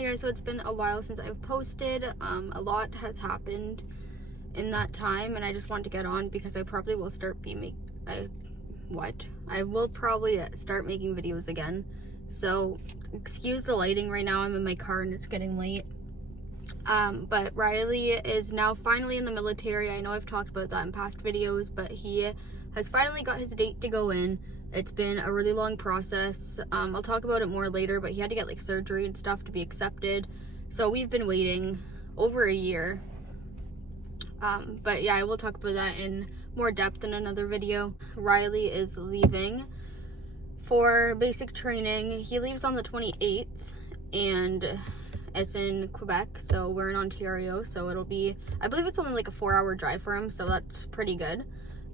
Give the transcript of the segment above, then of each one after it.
Hey guys, so it's been a while since I've posted. A lot has happened in that time, and I just want to get on because I probably will start I will probably start making videos again. So excuse the lighting right now. I'm in my car and it's getting late. But Riley is now finally in the military. I know I've talked about that in past videos, but he has finally got his date to go in. It's been a really long process. I'll talk about it more later, but he had to get like surgery and stuff to be accepted. So we've been waiting over a year. But yeah, I will talk about that in more depth in another video. Riley is leaving for basic training. He leaves on the 28th and it's in Quebec, so we're in Ontario, so it'll be, I believe it's only like a 4-hour drive for him, so that's pretty good.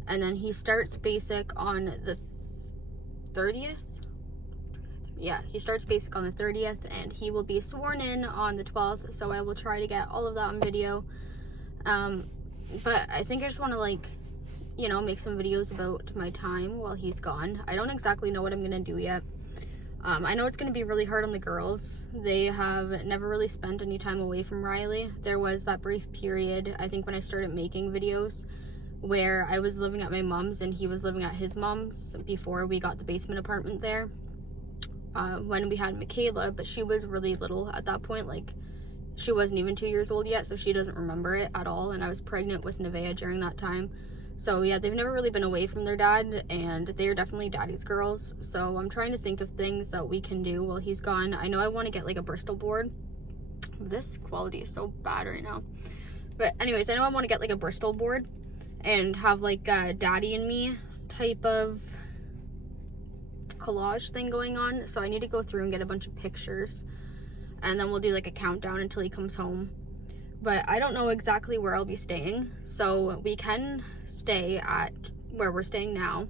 And then he starts basic on the 30th. Yeah, he starts basic on the 30th, and he will be sworn in on the 12th, so I will try to get all of that on video. But I think I just want to, like, you know, make some videos about my time while he's gone. I don't exactly know what I'm gonna do yet. I know it's going to be really hard on the girls. They have never really spent any time away from Riley. There was that brief period, I think when I started making videos, where I was living at my mom's and he was living at his mom's before we got the basement apartment there. When we had Michaela, but she was really little at that point. Like, she wasn't even 2 years old yet, so she doesn't remember it at all. And I was pregnant with Nevaeh during that time. So yeah, they've never really been away from their dad, and they are definitely daddy's girls. So I'm trying to think of things that we can do while he's gone. I know I want to get like a Bristol board. This quality is so bad right now. But anyways, I know I want to get like a Bristol board and have like a daddy and me type of collage thing going on. So I need to go through and get a bunch of pictures, and then we'll do like a countdown until he comes home. But I don't know exactly where I'll be staying, so we can stay at where we're staying now.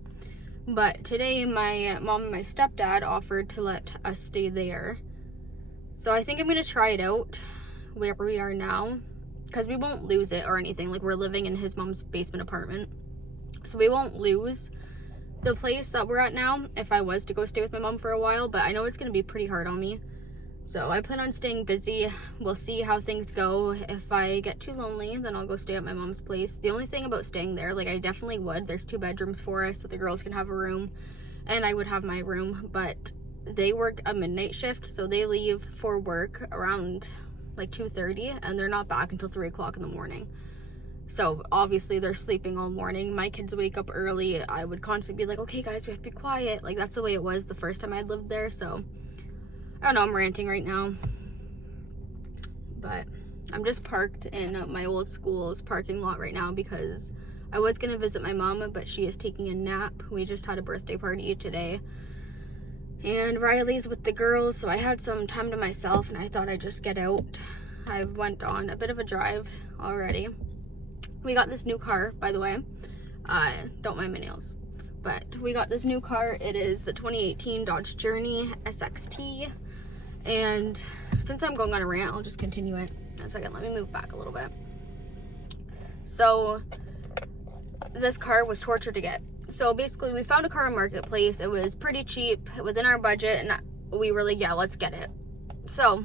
But today my mom and my stepdad offered to let us stay there. So I think I'm going to try it out where we are now, because we won't lose it or anything. Like, we're living in his mom's basement apartment, so we won't lose the place that we're at now if I was to go stay with my mom for a while. But I know it's going to be pretty hard on me. So I plan on staying busy. We'll see how things go. If I get too lonely, then I'll go stay at my mom's place. The only thing about staying there, like, I definitely would. There's 2 bedrooms for us, so the girls can have a room, and I would have my room. But they work a midnight shift, so they leave for work around like 2:30, and they're not back until 3 o'clock in the morning. So obviously they're sleeping all morning. My kids wake up early. I would constantly be like, okay guys, we have to be quiet. Like, that's the way it was the first time I lived there. So I don't know, I'm ranting right now, but I'm just parked in my old school's parking lot right now because I was going to visit my mom, but she is taking a nap. We just had a birthday party today, and Riley's with the girls, so I had some time to myself, and I thought I'd just get out. I went on a bit of a drive already. We got this new car, by the way. Don't mind my nails. But we got this new car. It is the 2018 Dodge Journey SXT. And since I'm going on a rant, I'll just continue it. A second, let me move back a little bit. So this car was torture to get. So basically, we found a car on Marketplace. It was pretty cheap, within our budget, and we were like, yeah, let's get it. So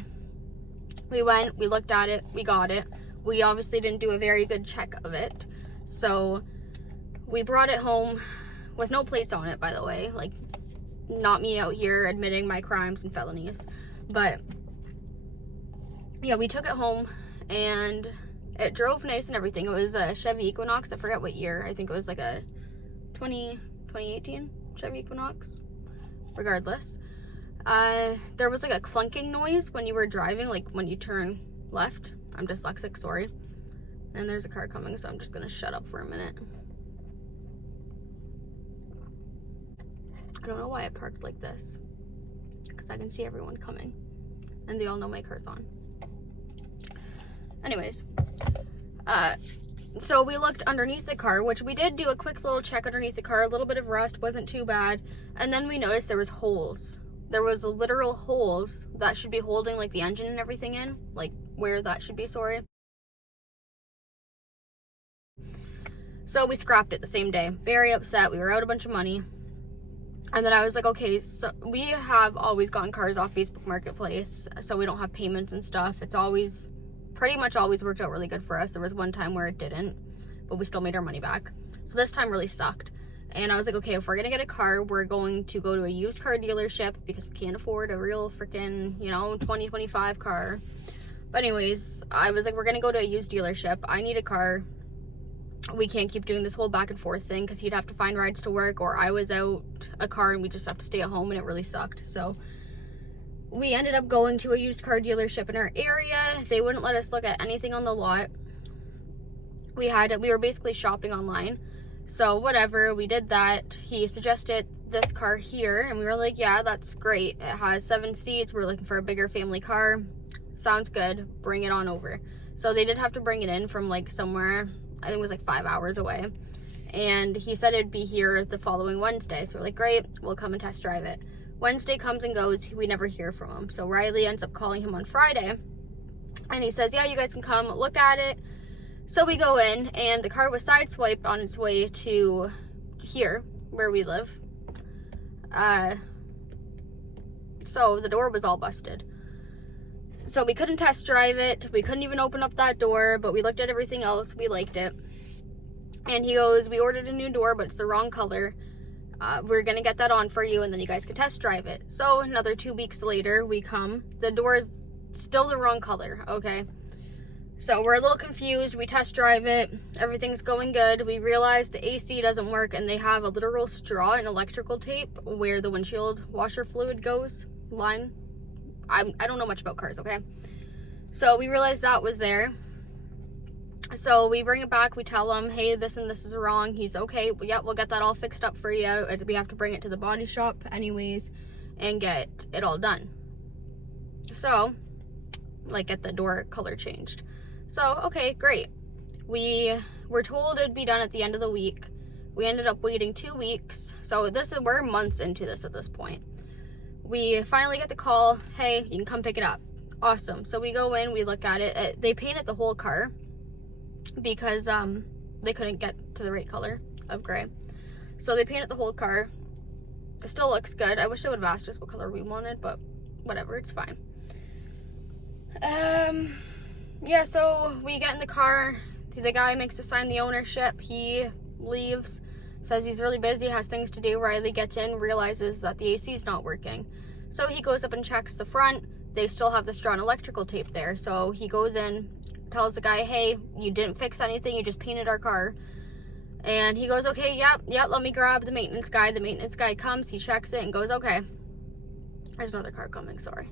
we went, we looked at it, we got it. We obviously didn't do a very good check of it. So we brought it home with no plates on it, by the way. Like, not me out here admitting my crimes and felonies. But yeah, we took it home, and it drove nice and everything. It was a Chevy Equinox. I forget what year. I think it was like a 2018 Chevy Equinox. Regardless, there was like a clunking noise when you were driving, like when you turn left. I'm dyslexic, sorry. And there's a car coming, so I'm just gonna shut up for a minute. I don't know why I parked like this, because I can see everyone coming, and they all know my car's on. Anyways, so we looked underneath the car, which we did do a quick little check underneath the car. A little bit of rust, wasn't too bad. And then we noticed there was holes. There was literal holes that should be holding like the engine and everything in, like where that should be, sorry. So we scrapped it the same day. Very upset. We were out a bunch of money. And then I was like, okay, so we have always gotten cars off Facebook Marketplace, so we don't have payments and stuff. It's always, pretty much always worked out really good for us. There was one time where it didn't, but we still made our money back. So this time really sucked. And I was like, okay, if we're gonna get a car, we're going to go to a used car dealership because we can't afford a real freaking, 2025 car. But anyways, I was like, we're gonna go to a used dealership. I need a car. We can't keep doing this whole back and forth thing because he'd have to find rides to work, or I was out a car and we just have to stay at home, and it really sucked. So we ended up going to a used car dealership in our area. They wouldn't let us look at anything on the lot. We were basically shopping online. So whatever, we did that. He suggested this car here, and we were like, yeah, that's great. It has 7 seats. We're looking for a bigger family car. Sounds good. Bring it on over. So they did have to bring it in from like somewhere, I think it was like 5 hours away. And he said it'd be here the following Wednesday. So we're like, great, we'll come and test drive it. Wednesday comes and goes. We never hear from him. So Riley ends up calling him on Friday. And he says, yeah, you guys can come look at it. So we go in, and the car was sideswiped on its way to here, where we live. So the door was all busted. So we couldn't test drive it. We couldn't even open up that door, but we looked at everything else. We liked it. And he goes, we ordered a new door, but it's the wrong color. We're going to get that on for you, and then you guys can test drive it. So another 2 weeks later, we come. The door is still the wrong color, okay? So we're a little confused. We test drive it. Everything's going good. We realize the AC doesn't work, and they have a literal straw and electrical tape where the windshield washer fluid goes, line. I don't know much about cars, okay? So we realized that was there. So we bring it back. We tell him, hey, this and this is wrong. He's okay. Yeah, we'll get that all fixed up for you. We have to bring it to the body shop anyways and get it all done. So, like, get the door color changed. So, okay, great. We were told it'd be done at the end of the week. We ended up waiting 2 weeks. So we're months into this at this point. We finally get the call, hey, you can come pick it up. Awesome. So we go in, we look at it. They painted the whole car because they couldn't get to the right color of gray. So they painted the whole car. It still looks good. I wish they would have asked us what color we wanted, but whatever, it's fine. Yeah, so we get in the car. The guy makes us sign the ownership. He leaves, says he's really busy, has things to do. Riley gets in, realizes that the AC is not working. So he goes up and checks the front. They still have the straw and electrical tape there. So he goes in, tells the guy, hey, you didn't fix anything, you just painted our car. And he goes, okay, yep, let me grab the maintenance guy. The maintenance guy comes, he checks it and goes, okay. There's another car coming, sorry.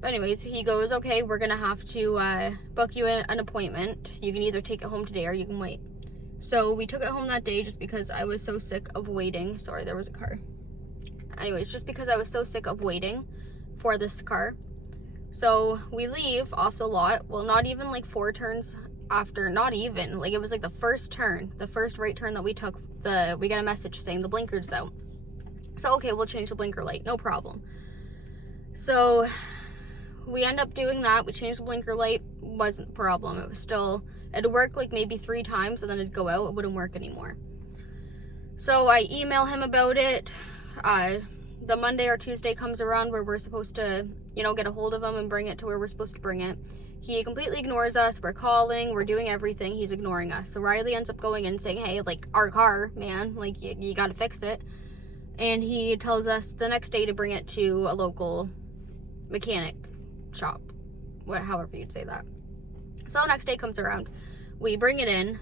But anyways, he goes, okay, we're gonna have to book you an appointment. You can either take it home today or you can wait. So we took it home that day just because I was so sick of waiting. Sorry, there was a car. Anyways, just because I was so sick of waiting for this car. So we leave off the lot. Well, not even like 4 turns after, not even. Like, it was like the first turn, the first right turn that we took, we got a message saying the blinker's out. So, okay, we'll change the blinker light, no problem. So we end up doing that. We changed the blinker light. Wasn't the problem. It was still, it'd work like maybe 3 times and then it'd go out. It wouldn't work anymore. So I email him about it. The Monday or Tuesday comes around where we're supposed to, get a hold of him and bring it to where we're supposed to bring it. He completely ignores us. We're calling, we're doing everything. He's ignoring us. So Riley ends up going in and saying, hey, like, our car, man, like, you gotta fix it. And he tells us the next day to bring it to a local mechanic shop, however you'd say that. So next day comes around, we bring it in,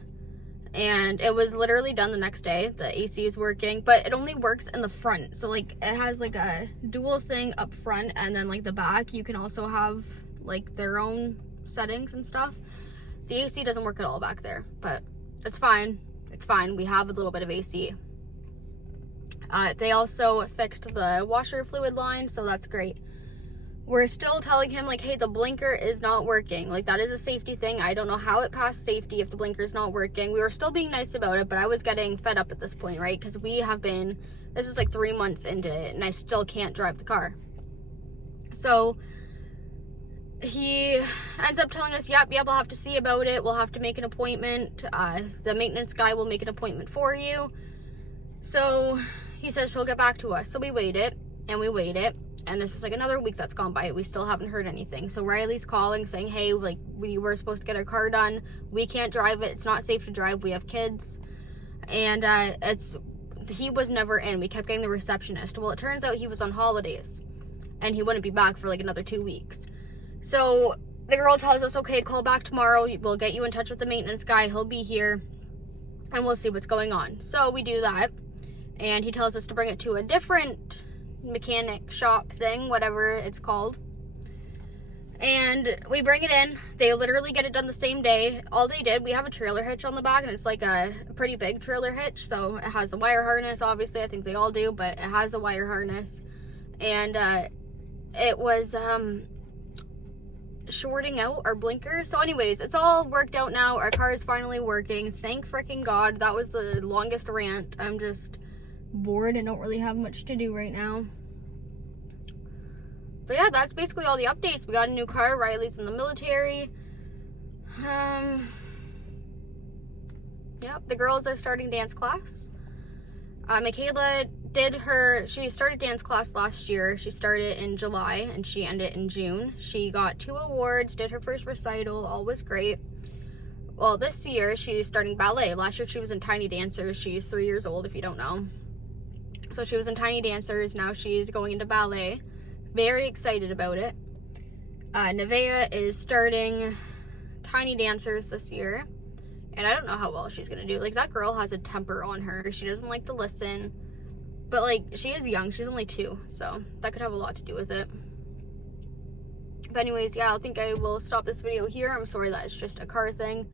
and it was literally done the next day. The AC is working, but it only works in the front. So like, it has like a dual thing up front, and then like the back, you can also have like their own settings and stuff. The AC doesn't work at all back there, but it's fine. It's fine. We have a little bit of AC. They also fixed the washer fluid line, so that's great. We're still telling him, like, hey, the blinker is not working. Like, that is a safety thing. I don't know how it passed safety if the blinker is not working. We were still being nice about it, but I was getting fed up at this point, right? Because this is like 3 months into it, and I still can't drive the car. So he ends up telling us, yep, we'll have to see about it. We'll have to make an appointment. The maintenance guy will make an appointment for you. So he says she'll get back to us. So we waited and we waited. And this is like another week that's gone by. We still haven't heard anything. So Riley's calling saying, hey, like, we were supposed to get our car done. We can't drive it. It's not safe to drive. We have kids. And he was never in. We kept getting the receptionist. Well, it turns out he was on holidays. And he wouldn't be back for like another 2 weeks. So the girl tells us, okay, call back tomorrow. We'll get you in touch with the maintenance guy. He'll be here. And we'll see what's going on. So we do that. And he tells us to bring it to a different mechanic shop thing, whatever it's called. And we bring it in. They literally get it done the same day. All they did, we have a trailer hitch on the back, and it's like a pretty big trailer hitch. So it has the wire harness, obviously. I think they all do, but it has the wire harness. And it was shorting out our blinker. So anyways, it's all worked out now. Our car is finally working. Thank freaking God. That was the longest rant. I'm just bored and don't really have much to do right now. But yeah, that's basically all the updates. We got a new car. Riley's in the military. Yep, the girls are starting dance class. Michaela she started dance class last year. She started in July and she ended in June. She got 2 awards, did her first recital, all was great. Well, this year she's starting ballet. Last year she was in Tiny Dancers. She's 3 years old, if you don't know. So she was in Tiny Dancers. Now she's going into ballet. Very excited about it. Nevaeh is starting Tiny Dancers this year. And I don't know how well she's going to do. Like, that girl has a temper on her. She doesn't like to listen. But, like, she is young. She's only 2. So that could have a lot to do with it. But anyways, yeah, I think I will stop this video here. I'm sorry that it's just a car thing.